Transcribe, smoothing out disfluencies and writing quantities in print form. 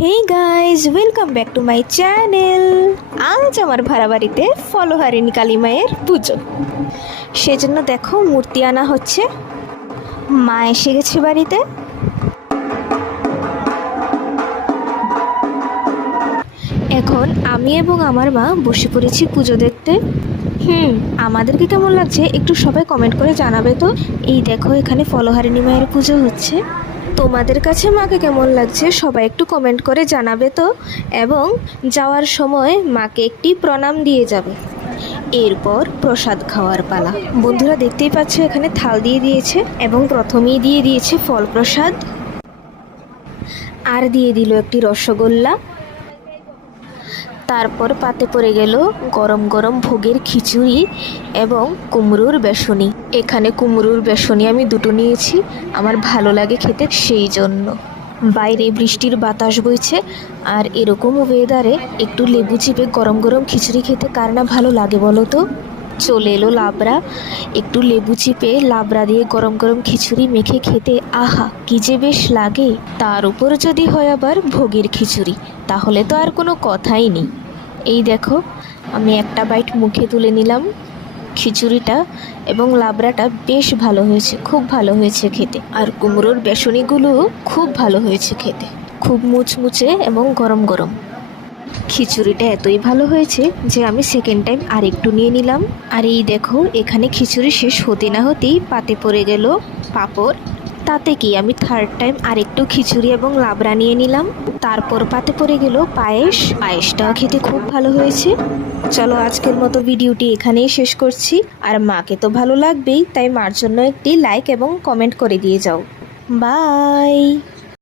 Hey guys, welcome back to my channel. আজ আমার ভাড়া বাড়িতে ফলহারিণী কালী মায়ের পুজো, সেজন্য দেখো মূর্তি আনা হচ্ছে। মা এসে গেছে বাড়িতে। এখন আমি এবং আমার মা বসে পড়েছি পুজো দেখতে। আমাদেরকে কেমন লাগছে একটু সবাই কমেন্ট করে জানাবে তো। এই দেখো এখানে ফলহারিণী মায়ের পুজো হচ্ছে। তোমাদের কাছে মাকে কেমন লাগছে সবাই একটু কমেন্ট করে জানাবে তো। এবং যাওয়ার সময় মাকে একটি প্রণাম দিয়ে যাবে। এরপর প্রসাদ খাওয়ার পালা। বন্ধুরা দেখতেই পাচ্ছ এখানে থাল দিয়ে দিয়েছে এবং প্রথমেই দিয়ে দিয়েছে ফল প্রসাদ, আর দিয়ে দিল একটি রসগোল্লা। তারপর পাতে পড়ে গেল গরম গরম ভোগের খিচুড়ি এবং কুমড়োর বেসনি। এখানে কুমড়োর বেসনি আমি দুটো নিয়েছি, আমার ভালো লাগে খেতে সেই জন্য। বাইরে বৃষ্টির বাতাস বইছে, আর এরকম ওয়েদারে একটু লেবু চিপে গরম গরম খিচুড়ি খেতে কার না ভালো লাগে বলো তো। চলে এলো লাবড়া, একটু লেবু চিপে লাবড়া দিয়ে গরম গরম খিচুড়ি মেখে খেতে আহা কি যে বেশ লাগে। তার উপর যদি হয় আবার ভোগের খিচুড়ি, তাহলে তো আর কোনো কথাই নেই। এই দেখো আমি একটা বাইট মুখে তুলে নিলাম খিচুড়িটা, এবং লাবড়াটা বেশ ভালো হয়েছে, খুব ভালো হয়েছে খেতে। আর কুমড়োর বেসনিগুলো খুব ভালো হয়েছে খেতে, খুব মুচমুচে এবং গরম গরম। খিচুড়িটা এতই ভালো হয়েছে যে আমি সেকেন্ড টাইম আরেকটু নিয়ে নিলাম। আর এই দেখো এখানে খিচুড়ি শেষ হতে না হতেই পাতে পড়ে গেল পাঁপড়। তাতে কি আমি থার্ড টাইম আরেকটু খিচুড়ি এবং লাবড়া নিয়ে নিলাম। তারপর পাতে পড়ে গেল পায়েস। পায়েসটাও খেতে খুব ভালো হয়েছে। চলো আজকের মতো ভিডিওটি এখানেই শেষ করছি। আর মাকে তো ভালো লাগবেই, তাই মার জন্য একটি লাইক এবং কমেন্ট করে দিয়ে যাও। বাই।